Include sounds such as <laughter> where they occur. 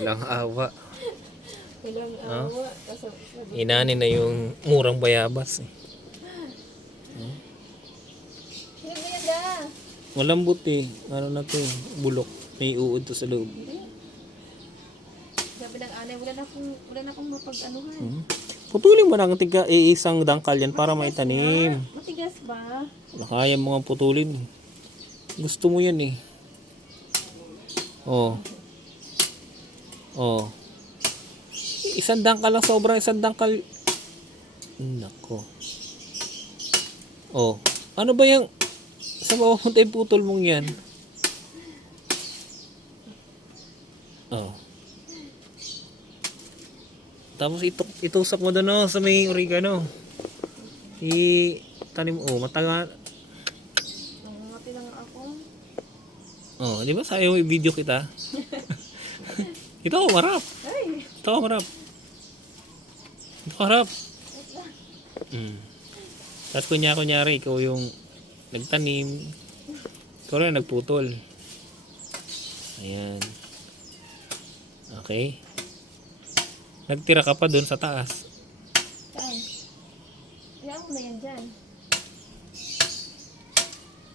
Walang awa. Walang awa. Kasi sabi, Inani na yung murang bayabas. Eh. Sino ba yan da? Walang buti. Ano na to? eh, Bulok. May uod to sa loob. Sabi ng anay, wala na akong, wala na akong mapag-anuhan. Hmm. Putulin mo ng tiga iisang dangkal yan para maitanim. Matigas ba? Wala kaya mo nga putulin. Gusto mo yan eh. Oh. Oh. Isang dangkal lang sobrang isang dangkal. Nako. Oh. Ano ba yung sa mapupunta yung putol mong yan? Oh. Tapos ito itusok mo doon oh, sa may oregano. I tanim oh, mataga. Nangangati lang ako. Oh, di ba sayo may video kita? <laughs> ito marap. Ay! Ito marap. Ito harap. Mm. Tapos kunya kunyari ikaw yung nagtanim. Ikaw rin nagputol. Ayan. Okay. Nagtira ka pa doon sa taas. Saan? Hayaan mo na yan dyan.